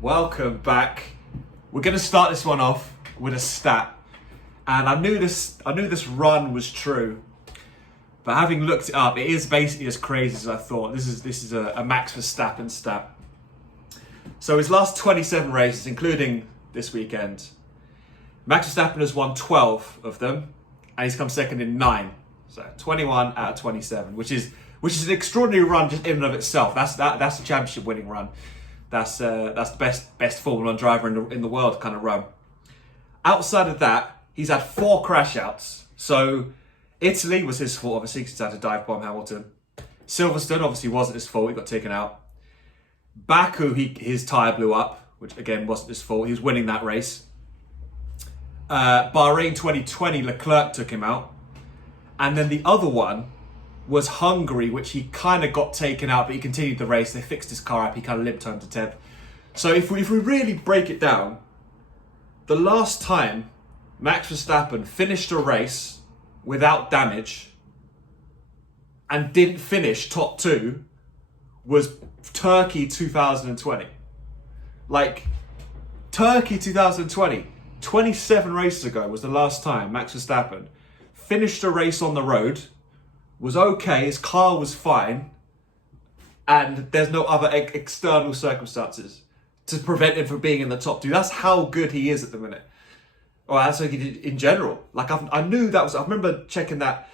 Welcome back. We're going to start this one off with a stat. And I knew this run was true. But having looked it up, it is basically as crazy as I thought. This is a Max Verstappen stat. So his last 27 races, including this weekend, Max Verstappen has won 12 of them, and he's come second in 9. So 21 out of 27, which is an extraordinary run just in and of itself. That's a championship winning run. That's the best Formula 1 driver in the world kind of run. Outside of that, he's had 4 crash outs. So Italy was his fault, obviously, because he had to dive bomb Hamilton. Silverstone obviously wasn't his fault, he got taken out. Baku, his tyre blew up, which again wasn't his fault. He was winning that race. Bahrain 2020, Leclerc took him out. And then the other one was Hungary, which he kind of got taken out, but he continued the race. They fixed his car up. He kind of limped home to 10th. So if we really break it down, the last time Max Verstappen finished a race without damage and didn't finish top 2 was Turkey 2020. Like, Turkey 2020, 27 races ago was the last time Max Verstappen finished a race on the road, was okay, his car was fine, and there's no other external circumstances to prevent him from being in the top 2. That's how good he is at the minute. Or that's how he did in general. Like, I knew that was, I remember checking that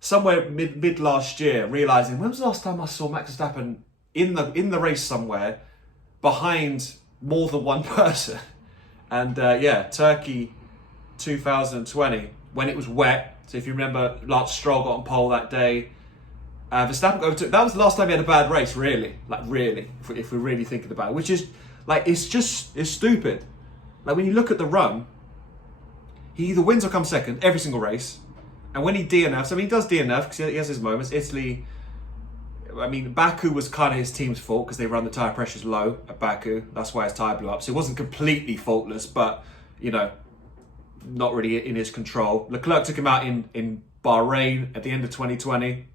somewhere mid last year, realising, when was the last time I saw Max Verstappen in the race somewhere behind more than one person? And Turkey 2020, when it was wet. So if you remember, Lance Stroll got on pole that day. Verstappen overtook. That was the last time he had a bad race, really. Like, really, if we're really thinking about it. Which is, like, it's stupid. Like, when you look at the run, he either wins or comes second every single race. And when he DNFs, I mean, he does DNF because he has his moments. Italy, I mean, Baku was kind of his team's fault because they run the tyre pressures low at Baku. That's why his tyre blew up. So it wasn't completely faultless, but, you know, not really in his control. Leclerc took him out in Bahrain at the end of 2020.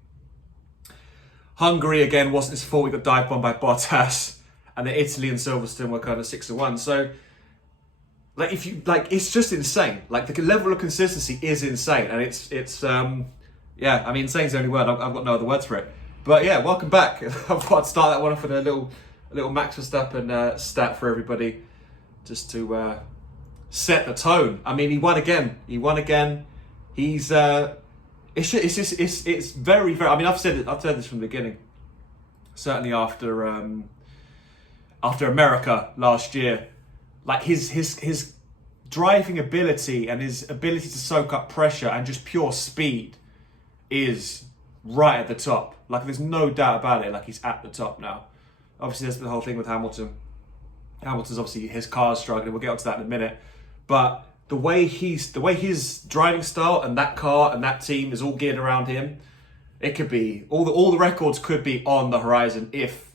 Hungary, again, wasn't his fault. He got dive bombed by Bottas. And then Italy and Silverstone were kind of 6-1. So, like, it's just insane. Like, the level of consistency is insane. And it's I mean, insane's the only word. I've got no other words for it. But yeah, welcome back. I thought I'd start that one off with a little Max Verstappen stat for everybody, just to set the tone. I mean, he won again. He's it's very, very. I mean, I've said this from the beginning. Certainly after America last year, like his driving ability and his ability to soak up pressure and just pure speed is right at the top. Like, there's no doubt about it. Like, he's at the top now. Obviously, there's the whole thing with Hamilton. Hamilton's obviously, his car's struggling. We'll get onto that in a minute. But the way his driving style and that car and that team is all geared around him, it could be all the records could be on the horizon if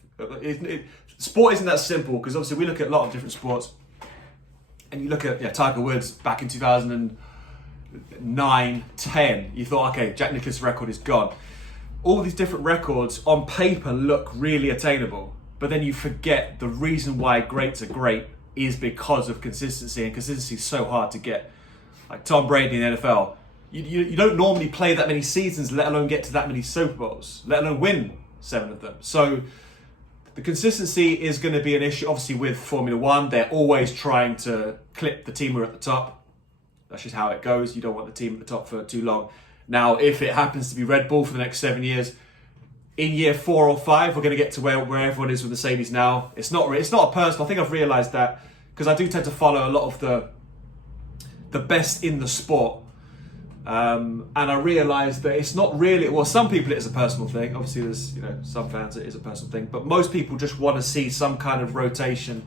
sport isn't that simple, because obviously we look at a lot of different sports, and you look at Tiger Woods back in 2009, 10. You thought, okay, Jack Nicklaus' record is gone. All these different records on paper look really attainable, but then you forget the reason why greats are great is because of consistency, and consistency is so hard to get. Like Tom Brady in the NFL, you don't normally play that many seasons, let alone get to that many Super Bowls, let alone win 7 of them. So the consistency is going to be an issue. Obviously with Formula 1, they're always trying to clip the team who are at the top. That's just how it goes. You don't want the team at the top for too long. Now, if it happens to be Red Bull for the next 7 years, in year 4 or 5, we're going to get to where everyone is with Mercedes now. It's not a personal. I think I've realised that because I do tend to follow a lot of the best in the sport, and I realised that it's not really. Well, some people it is a personal thing. Obviously, there's some fans it is a personal thing, but most people just want to see some kind of rotation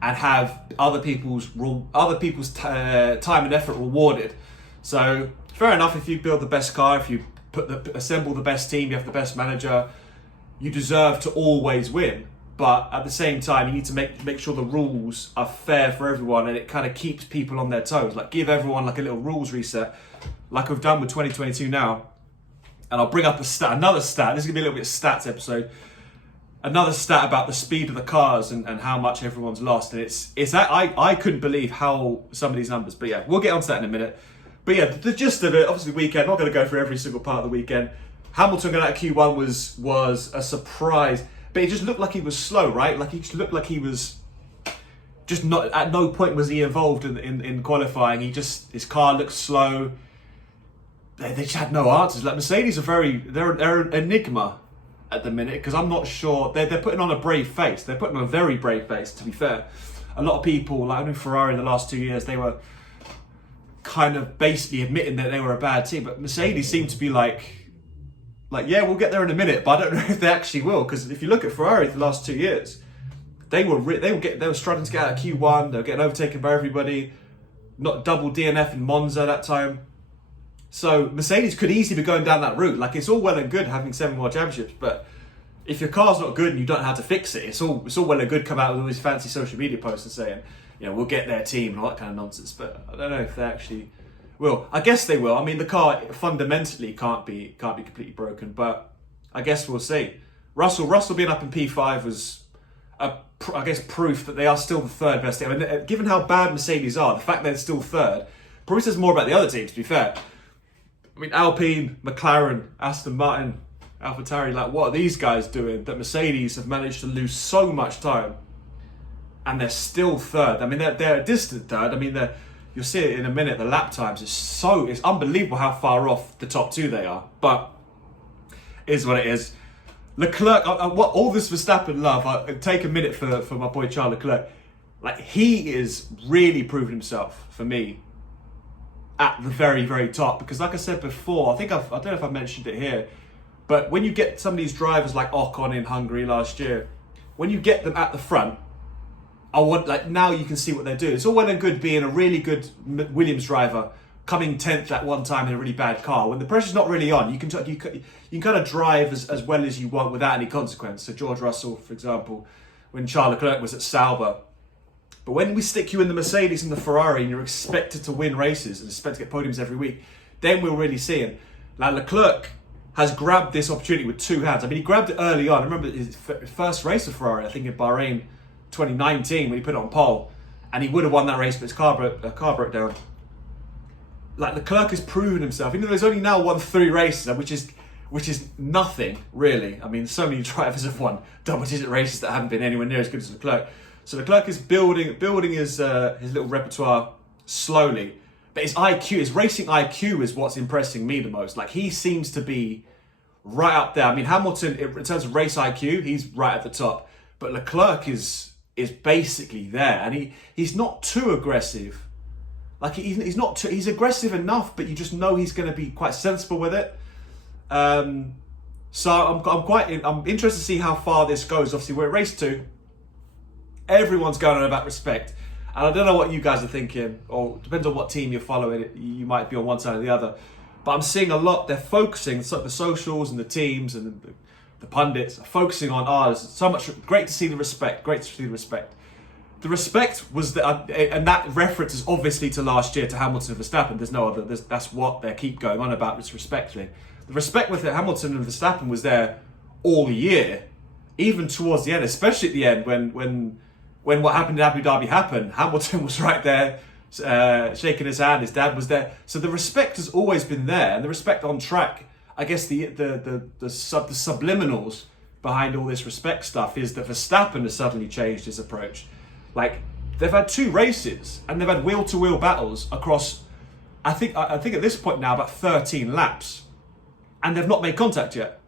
and have other people's time and effort rewarded. So fair enough, if you build the best car, if you assemble the best team, you have the best manager, you deserve to always win. But at the same time, you need to make sure the rules are fair for everyone, and it kind of keeps people on their toes. Like, give everyone like a little rules reset, like we've done with 2022 now. And I'll bring up another stat. This is gonna be a little bit of stats episode. another stat about the speed of the cars and how much everyone's lost, and it's that I couldn't believe how some of these numbers. But yeah, we'll get onto that in a minute. But yeah, the gist of it, obviously the weekend, not going to go through every single part of the weekend. Hamilton going out of Q1 was a surprise, but it just looked like he was slow, right? Like he just looked like he was just not, at no point was he involved in qualifying. His car looked slow. They just had no answers. Like Mercedes they're an enigma at the minute, because I'm not sure, they're putting on a brave face. They're putting on a very brave face, to be fair. A lot of people, like I know Ferrari in the last 2 years, they were kind of basically admitting that they were a bad team, but Mercedes seemed to be like yeah, we'll get there in a minute, but I don't know if they actually will, because if you look at Ferrari the last 2 years, they were struggling to get out of Q1. They were getting overtaken by everybody. Not double DNF in Monza that time. So Mercedes could easily be going down that route. Like, it's all well and good having 7 more championships, but if your car's not good and you don't know how to fix it, it's all well and good come out with all these fancy social media posts and saying, we'll get their team and all that kind of nonsense. But I don't know if they actually will. I guess they will. I mean, the car fundamentally can't be completely broken, but I guess we'll see. Russell being up in P5 was, proof that they are still the third best team. I mean, given how bad Mercedes are, the fact they're still third probably says more about the other teams, to be fair. I mean, Alpine, McLaren, Aston Martin, AlphaTauri, like, what are these guys doing that Mercedes have managed to lose so much time and they're still third? I mean, they're a distant third. I mean, you'll see it in a minute. The lap times it's unbelievable how far off the top 2 they are, but it is what it is. Leclerc, what all this Verstappen love, I take a minute for my boy Charles Leclerc. Like, he is really proving himself for me at the very, very top, because like I said before, I don't know if I mentioned it here, but when you get some of these drivers like Ocon in Hungary last year, when you get them at the front, now you can see what they're doing. It's all well and good being a really good Williams driver, coming 10th at one time in a really bad car. When the pressure's not really on, you can kind of drive as well as you want without any consequence. So George Russell, for example, when Charles Leclerc was at Sauber. But when we stick you in the Mercedes and the Ferrari and you're expected to win races and expect to get podiums every week, then we'll really see it. Now, Leclerc has grabbed this opportunity with 2 hands. I mean, he grabbed it early on. I remember his first race of Ferrari, I think in Bahrain 2019, when he put it on pole, and he would have won that race, but his car broke down. Like, Leclerc has proven himself, even though he's only now won 3 races, which is nothing, really. I mean, so many drivers have won double-digit races that haven't been anywhere near as good as Leclerc. So Leclerc is building his little repertoire slowly. But his racing IQ is what's impressing me the most. Like, he seems to be right up there. I mean, Hamilton, in terms of race IQ, he's right at the top. But Leclerc is basically there. And he's not too aggressive. Like, he's aggressive enough, but you just know he's going to be quite sensible with it. So I'm interested to see how far this goes. Obviously, we're at race 2. Everyone's going on about respect. And I don't know what you guys are thinking, or depends on what team you're following. You might be on one side or the other. But I'm seeing a lot, they're focusing, so the socials and the teams and the pundits are focusing on, there's so much, great to see the respect, The respect was, and that reference is obviously to last year, to Hamilton and Verstappen. There's no other, that's what they keep going on about, this respect thing. The respect with Hamilton and Verstappen was there all year, even towards the end, especially at the end when what happened in Abu Dhabi happened. Hamilton was right there, shaking his hand. His dad was there. So the respect has always been there, and the respect on track. I guess the subliminals behind all this respect stuff is that Verstappen has suddenly changed his approach. Like, they've had 2 races and they've had wheel-to-wheel battles across, I think at this point now, about 13 laps, and they've not made contact yet.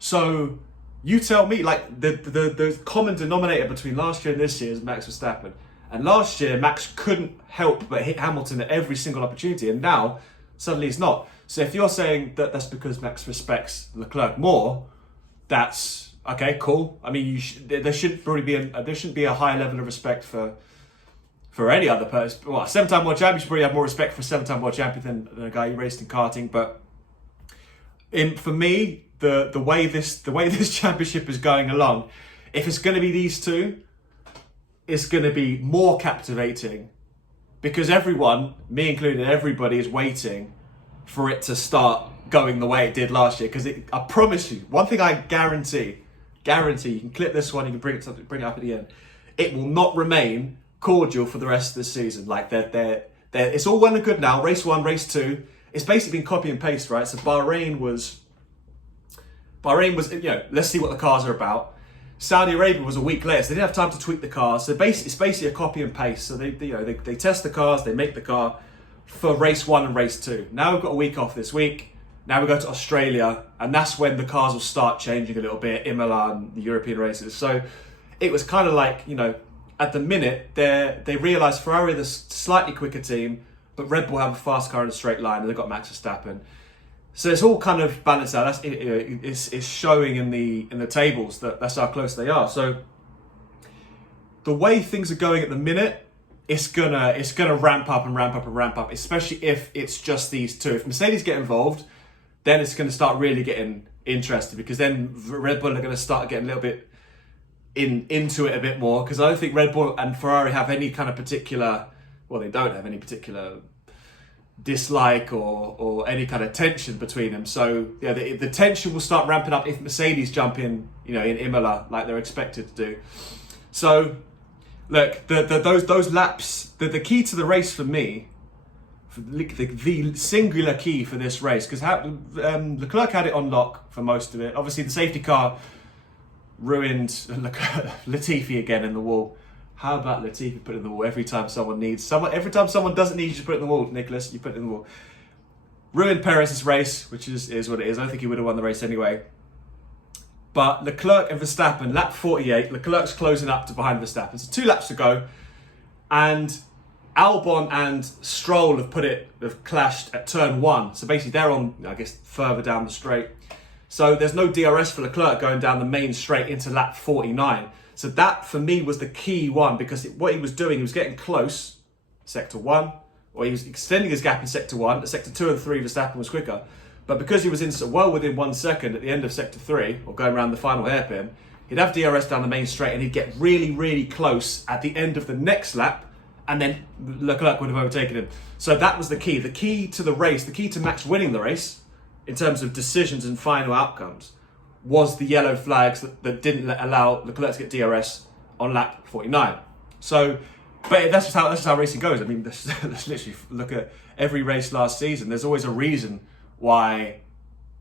So you tell me, like, the common denominator between last year and this year is Max Verstappen. And last year, Max couldn't help but hit Hamilton at every single opportunity, and now suddenly he's not. So if you're saying that that's because Max respects Leclerc more, that's okay, cool. I mean, there shouldn't be a higher level of respect for any other person. Well, a 7-time world champion should probably have more respect for a 7-time world champion than a guy who raced in karting. But for me, the way this championship is going along, if it's going to be these 2, it's going to be more captivating, because everyone, me included, everybody is waiting for it to start going the way it did last year. Because I promise you, one thing I guarantee, guarantee, you can clip this one, you can bring it up at the end. It will not remain cordial for the rest of the season. Like it's all well and good now. Race 1, race 2. It's basically been copy and paste, right? So Bahrain was, let's see what the cars are about. Saudi Arabia was a week later, so they didn't have time to tweak the car. So it's basically a copy and paste. So they test the cars, they make the car for race 1 and race 2. Now we've got a week off this week. Now we go to Australia, and that's when the cars will start changing a little bit, Imola and the European races. So it was kind of like, at the minute, they realised Ferrari are the slightly quicker team, but Red Bull have a fast car in a straight line, and they've got Max Verstappen. So it's all kind of balanced out. It's showing in the tables that's how close they are. So the way things are going at the minute, it's gonna ramp up and ramp up and ramp up, especially if it's just these two. If Mercedes get involved, then it's going to start really getting interesting, because then Red Bull are going to start getting a little bit into it a bit more, because I don't think Red Bull and Ferrari have any kind of particular, well, they don't have any particular dislike or any kind of tension between them. So yeah, the tension will start ramping up if Mercedes jump in, in Imola like they're expected to do. So look, those laps, the key to the race for me, the singular key for this race, because Leclerc had it on lock for most of it. Obviously, the safety car ruined Latifi again in the wall. How about Latifi put it in the wall every time someone needs someone? Every time someone doesn't need you to put it in the wall, Nicholas, you put it in the wall. Ruined Perez's race, which is what it is. I don't think he would have won the race anyway. But Leclerc and Verstappen, lap 48, Leclerc's closing up to behind Verstappen. So 2 laps to go, and Albon and Stroll have clashed at turn 1. So basically they're on, I guess, further down the straight. So there's no DRS for Leclerc going down the main straight into lap 49. So that for me was the key one, because what he was doing, he was getting close, sector 1, or he was extending his gap in sector 1. At sector 2 and 3, Verstappen was quicker. But because he was in well within 1 second at the end of sector 3, or going around the final hairpin, he'd have DRS down the main straight, and he'd get really, really close at the end of the next lap, and then Leclerc would have overtaken him. So that was the key. The key to the race, the key to Max winning the race, in terms of decisions and final outcomes, was the yellow flags that didn't allow Leclerc to get DRS on lap 49. So, but that's just how racing goes. I mean, let's literally look at every race last season. There's always a reason why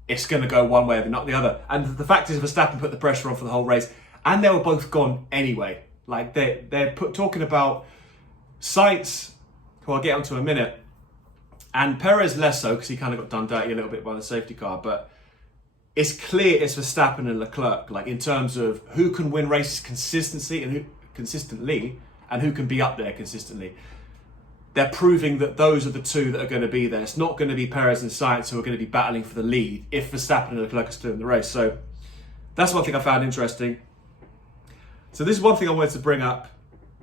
it's going to go one way or not the other. And the fact is, Verstappen put the pressure on for the whole race, and they were both gone anyway. Like they're talking about Sainz, who I'll get onto in a minute, and Perez less so, because he kind of got done dirty a little bit by the safety car. But it's clear it's Verstappen and Leclerc, like in terms of who can win races consistently and who can be up there consistently. They're proving that those are the two that are going to be there. It's not going to be Perez and Sainz who are going to be battling for the lead if Verstappen and Leclerc are still in the race. So that's one thing I found interesting. So this is one thing I wanted to bring up,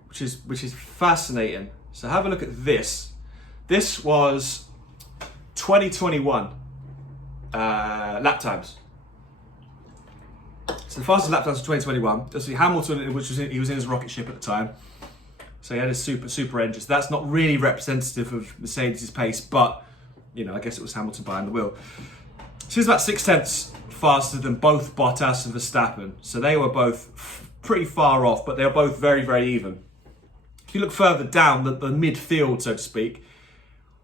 which is fascinating. So have a look at this. This was 2021 lap times. So the fastest lap times of 2021. Obviously Hamilton, he was in his rocket ship at the time. So he had his super engine. So that's not really representative of Mercedes' pace, but I guess it was Hamilton behind the wheel. So he's about 0.6 faster than both Bottas and Verstappen. So they were both pretty far off, but they were both very, very even. If you look further down, the midfield, so to speak,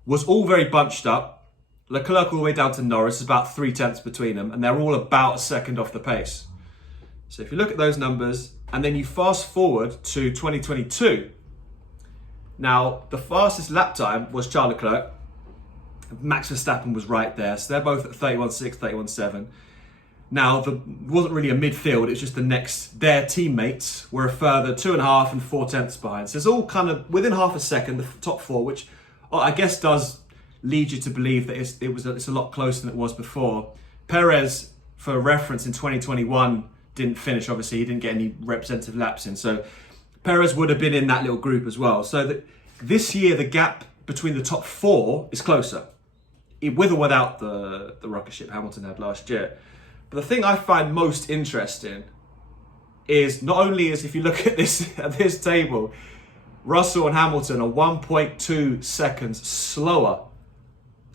was all very bunched up. Leclerc all the way down to Norris, about 0.3 between them, and they're all about a second off the pace. So if you look at those numbers, and then you fast forward to 2022, now the fastest lap time was Charles Leclerc. Max Verstappen was right there, so they're both at 31.6, 31.7. Now, there wasn't really a midfield, it was just their teammates were a further 2.5 and 0.4 behind. So it's all kind of within half a second, the top 4, which I guess does lead you to believe that it's a lot closer than it was before. Perez, for reference, in 2021 didn't finish, obviously, he didn't get any representative laps in. So Perez would have been in that little group as well. So this year, the gap between the top 4 is closer, with or without the rocket ship Hamilton had last year. But the thing I find most interesting is not only is if you look at this table, Russell and Hamilton are 1.2 seconds slower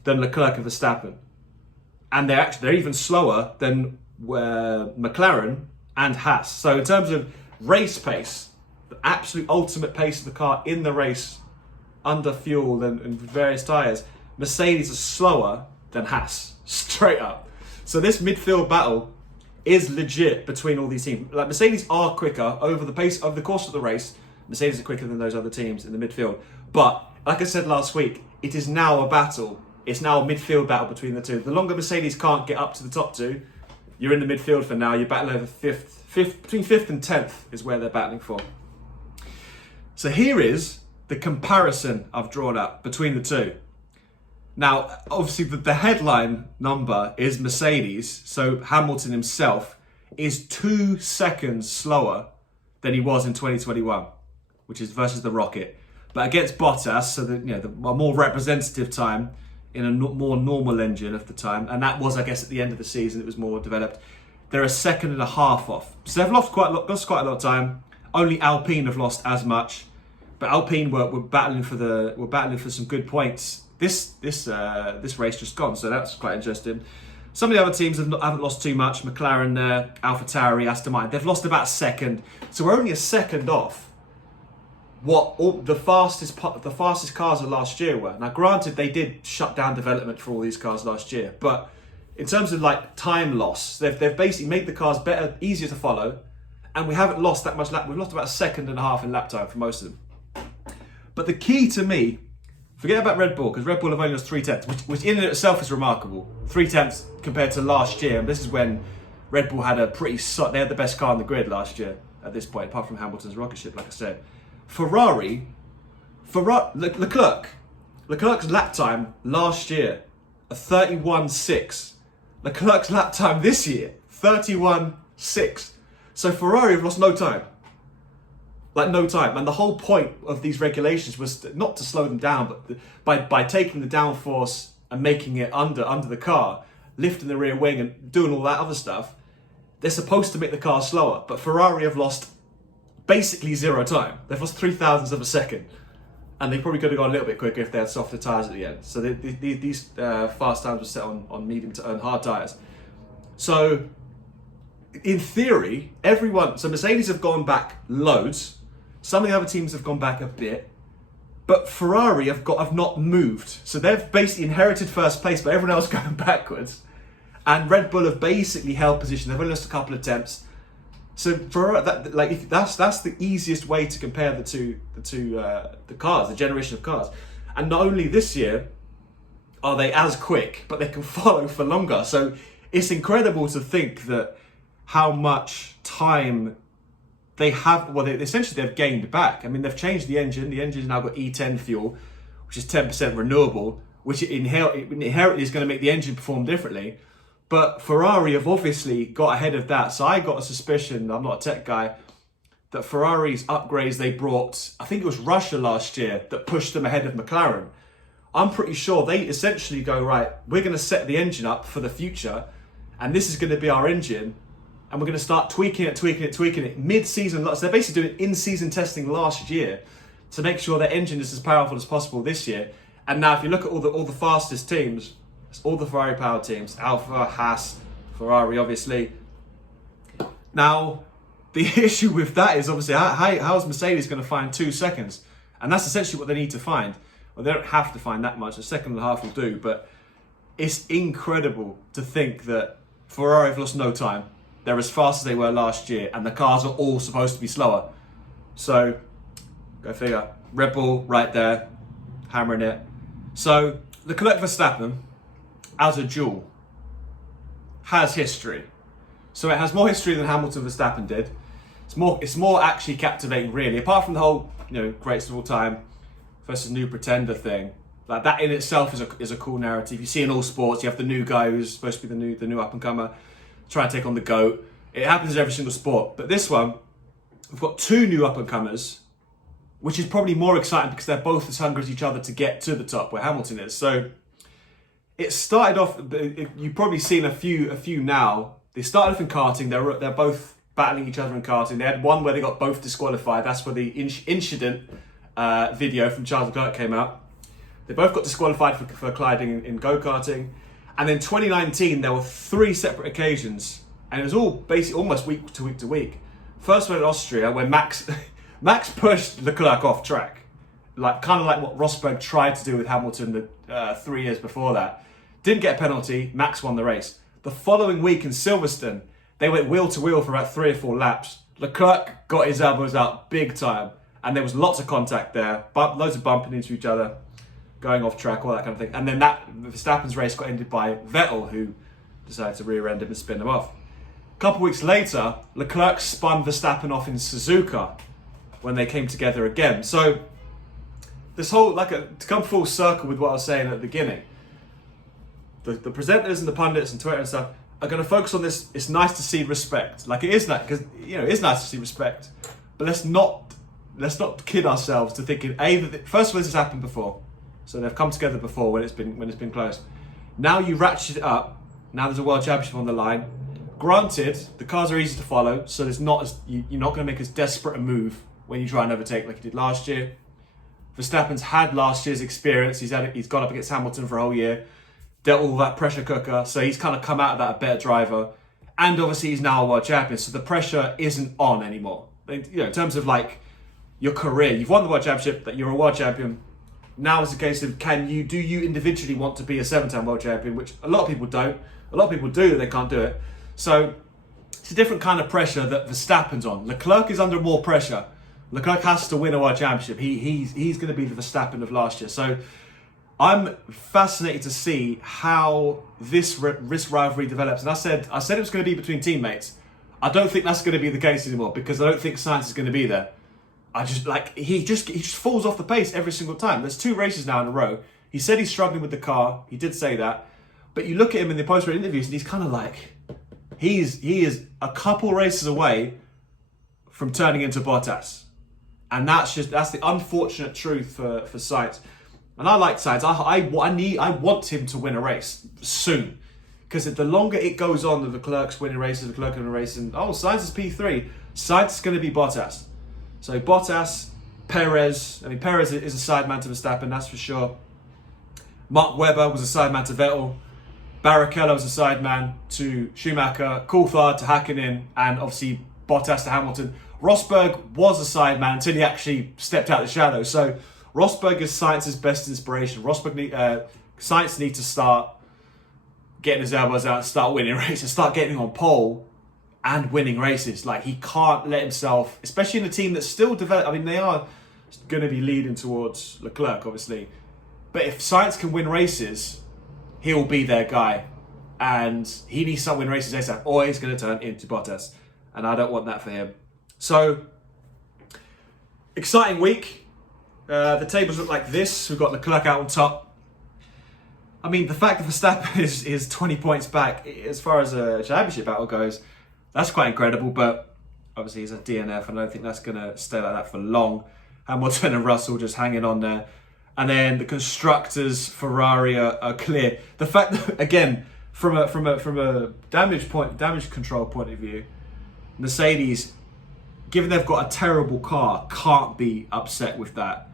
than Leclerc and Verstappen, and they're even slower than McLaren and Haas. So in terms of race pace, the absolute ultimate pace of the car in the race under fuel and various tyres, Mercedes are slower than Haas, straight up. So this midfield battle is legit between all these teams. Like, Mercedes are quicker over the course of the race. Mercedes are quicker than those other teams in the midfield. But like I said last week, it is now a battle. It's now a midfield battle between the two. The longer Mercedes can't get up to the top two, you're in the midfield for now. You're battling over between 5th and 10th is where they're battling for. So here is the comparison I've drawn up between the two. Now, obviously, the headline number is Mercedes, so Hamilton himself is 2 seconds slower than he was in 2021, which is versus the Rocket. But against Bottas, so a more representative time in a more normal engine of the time, and that was, I guess, at the end of the season, it was more developed. They're 1.5 seconds off, so they've lost quite a lot of time. Only Alpine have lost as much, but Alpine were battling for some good points. This race just gone, so that's quite interesting. Some of the other teams haven't lost too much. McLaren there, AlphaTauri, Aston Martin, they've lost about 1 second, so we're only 1 second off what the fastest cars of last year were. Now, granted, they did shut down development for all these cars last year, but in terms of like time loss, they've basically made the cars better, easier to follow, and we haven't lost that much lap. We've lost about 1.5 seconds in lap time for most of them. But the key to me, forget about Red Bull, because Red Bull have only lost 3/10, which in and of itself is remarkable. 3/10 compared to last year, and this is when Red Bull had they had the best car on the grid last year at this point, apart from Hamilton's rocket ship, like I said. Leclerc's lap time last year, a 31.6. Leclerc's lap time this year, 31.6. So Ferrari have lost no time. Like, no time. And the whole point of these regulations was not to slow them down, but by taking the downforce and making it under the car, lifting the rear wing and doing all that other stuff, they're supposed to make the car slower. But Ferrari have lost basically 0 time. They've lost 0.003 of a second. And they probably could have gone a little bit quicker if they had softer tyres at the end. So these fast times were set on medium to hard tyres. So, in theory, so Mercedes have gone back loads. Some of the other teams have gone back a bit, but Ferrari have not moved. So they've basically inherited first place, but everyone else going backwards. And Red Bull have basically held position. They've only lost a couple of attempts. So that's the easiest way to compare the cars, the generation of cars. And not only this year are they as quick, but they can follow for longer. So it's incredible to think that how much time they have, essentially they've gained back. I mean, they've changed the engine. The engine's now got E10 fuel, which is 10% renewable, which inherently is going to make the engine perform differently. But Ferrari have obviously got ahead of that. So I got a suspicion, I'm not a tech guy, that Ferrari's upgrades they brought, I think it was Russia last year, that pushed them ahead of McLaren. I'm pretty sure they essentially go, right, we're going to set the engine up for the future, and this is going to be our engine. And we're going to start tweaking it mid-season. So they're basically doing in-season testing last year to make sure their engine is as powerful as possible this year. And now, if you look at all the fastest teams, it's all the Ferrari-powered teams: Alfa, Haas, Ferrari, obviously. Now, the issue with that is obviously how is Mercedes going to find 2 seconds? And that's essentially what they need to find. Well, they don't have to find that much. 1.5 seconds will do. But it's incredible to think that Ferrari have lost no time. They're as fast as they were last year, and the cars are all supposed to be slower. So, go figure. Red Bull right there, hammering it. So, Leclerc Verstappen, as a duel, has history. So it has more history than Hamilton Verstappen did. It's more actually captivating, really. Apart from the whole, greatest of all time versus new pretender thing. Like, that in itself is a cool narrative. You see in all sports, you have the new guy who's supposed to be the new up and comer, try and take on the GOAT. It happens in every single sport. But this one, we've got 2 new up-and-comers, which is probably more exciting because they're both as hungry as each other to get to the top where Hamilton is. So it started off, you've probably seen a few now. They started off in karting. They're both battling each other in karting. They had one where they got both disqualified. That's where the incident video from Charles Leclerc came out. They both got disqualified for colliding in go-karting. And then 2019, there were 3 separate occasions and it was all basically almost week to week to week. First one in Austria, where Max pushed Leclerc off track, kind of like what Rosberg tried to do with Hamilton the 3 years before that. Didn't get a penalty. Max won the race. The following week in Silverstone, they went wheel to wheel for about 3 or 4 laps. Leclerc got his elbows out big time, and there was lots of contact there, loads of bumping into each other, going off track, all that kind of thing. And then Verstappen's race got ended by Vettel, who decided to rear end him and spin him off. A couple of weeks later, Leclerc spun Verstappen off in Suzuka when they came together again. So this whole, to come full circle with what I was saying at the beginning, the presenters and the pundits and Twitter and stuff are going to focus on this. It's nice to see respect. It is nice, because it is nice to see respect. But let's not kid ourselves to thinking first of all, this has happened before, so they've come together before when it's been close. Now you ratchet it up. Now there's a world championship on the line. Granted, the cars are easy to follow, so you're not going to make as desperate a move when you try and overtake like you did last year. Verstappen's had last year's experience. He's gone up against Hamilton for a whole year, dealt with all that pressure cooker, so he's kind of come out of that a better driver. And obviously he's now a world champion, so the pressure isn't on anymore. In terms of your career, you've won the world championship, that you're a world champion. Now it's a case of do you individually want to be a 7-time world champion, which a lot of people don't. A lot of people do, they can't do it. So it's a different kind of pressure that Verstappen's on. Leclerc is under more pressure. Leclerc has to win a world championship. He's going to be the Verstappen of last year. So I'm fascinated to see how this rivalry develops. And I said it was going to be between teammates. I don't think that's going to be the case anymore, because I don't think Sainz is going to be there. He just falls off the pace every single time. There's 2 races now in a row. He said he's struggling with the car. He did say that. But you look at him in the post-race interviews, and he's kind of he is a couple races away from turning into Bottas. And that's the unfortunate truth for Sainz. And I like Sainz. I want him to win a race soon. Because the longer it goes on, the Leclerc's winning races, Leclerc winning races, and Sainz is P3. Sainz is going to be Bottas. So Bottas, Perez. Perez is a sideman to Verstappen, that's for sure. Mark Webber was a sideman to Vettel. Barrichello was a sideman to Schumacher. Coulthard to Hakkinen, and obviously Bottas to Hamilton. Rosberg was a sideman until he actually stepped out of the shadow. So Rosberg is Sainz's best inspiration. Sainz needs to start getting his elbows out and start winning races, start getting on pole and winning races. He can't let himself, especially in a team that's still developing. They are going to be leading towards Leclerc, obviously. But if Sainz can win races, he'll be their guy. And he needs to win races ASAP, or he's going to turn into Bottas. And I don't want that for him. So, exciting week. The tables look like this. We've got Leclerc out on top. The fact that Verstappen is 20 points back as far as a championship battle goes, that's quite incredible. But obviously he's a DNF, and I don't think that's going to stay like that for long. Hamilton and Russell just hanging on there. And then the constructors, Ferrari are clear. The fact that, again, from a damage control point of view, Mercedes, given they've got a terrible car, can't be upset with that.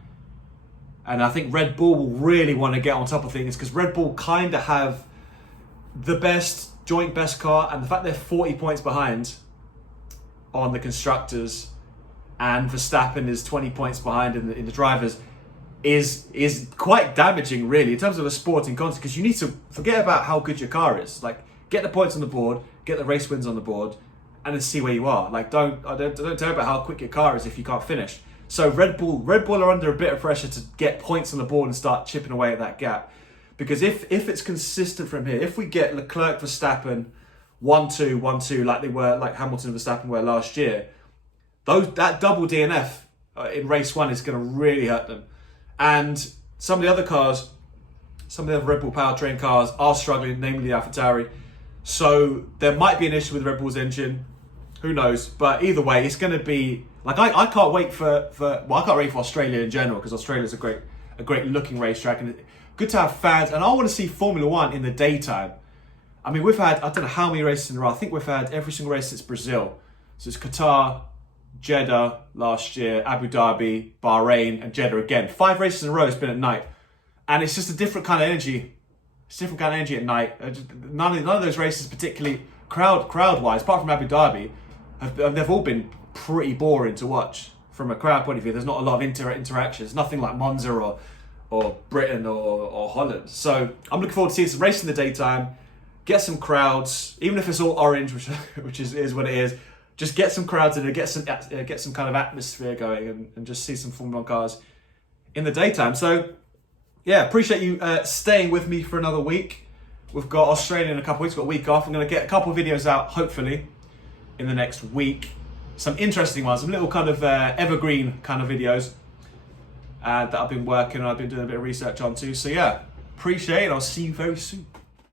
And I think Red Bull will really want to get on top of things, because Red Bull kind of have the joint best car, and the fact they're 40 points behind on the constructors and Verstappen is 20 points behind in the drivers is quite damaging, really, in terms of a sporting context, because you need to forget about how good your car is. Get the points on the board, get the race wins on the board, and then see where you are. Don't care about how quick your car is if you can't finish. So Red Bull are under a bit of pressure to get points on the board and start chipping away at that gap. Because if it's consistent from here, if we get Leclerc, Verstappen 1-2, 1-2, like Hamilton and Verstappen were last year, that double DNF in race 1 is going to really hurt them. And some of the other cars, some of the other Red Bull powertrain cars are struggling, namely the AlphaTauri. So there might be an issue with Red Bull's engine. Who knows? But either way, it's going to be I can't wait I can't wait for Australia in general, because Australia's a great looking racetrack, and good to have fans. And I want to see Formula One in the daytime. We've had, I don't know how many races in a row. I think we've had every single race since Brazil. So it's Qatar, Jeddah last year, Abu Dhabi, Bahrain, and Jeddah again. 5 races in a row. It's been at night, and it's just a different kind of energy. It's a different kind of energy at night. None of those races particularly crowd-wise, apart from Abu Dhabi, they've all been pretty boring to watch from a crowd point of view. There's not a lot of interactions, nothing like Monza or Britain or Holland. So I'm looking forward to seeing some race in the daytime, get some crowds, even if it's all orange, which is what it is. Just get some crowds in there, get some kind of atmosphere going, and just see some Formula 1 cars in the daytime. So yeah, appreciate you staying with me for another week. We've got Australia in a couple of weeks, got a week off. I'm going to get a couple of videos out, hopefully, in the next week. Some interesting ones, some little kind of evergreen kind of videos that I've been working on, I've been doing a bit of research on too. So yeah, appreciate it. I'll see you very soon.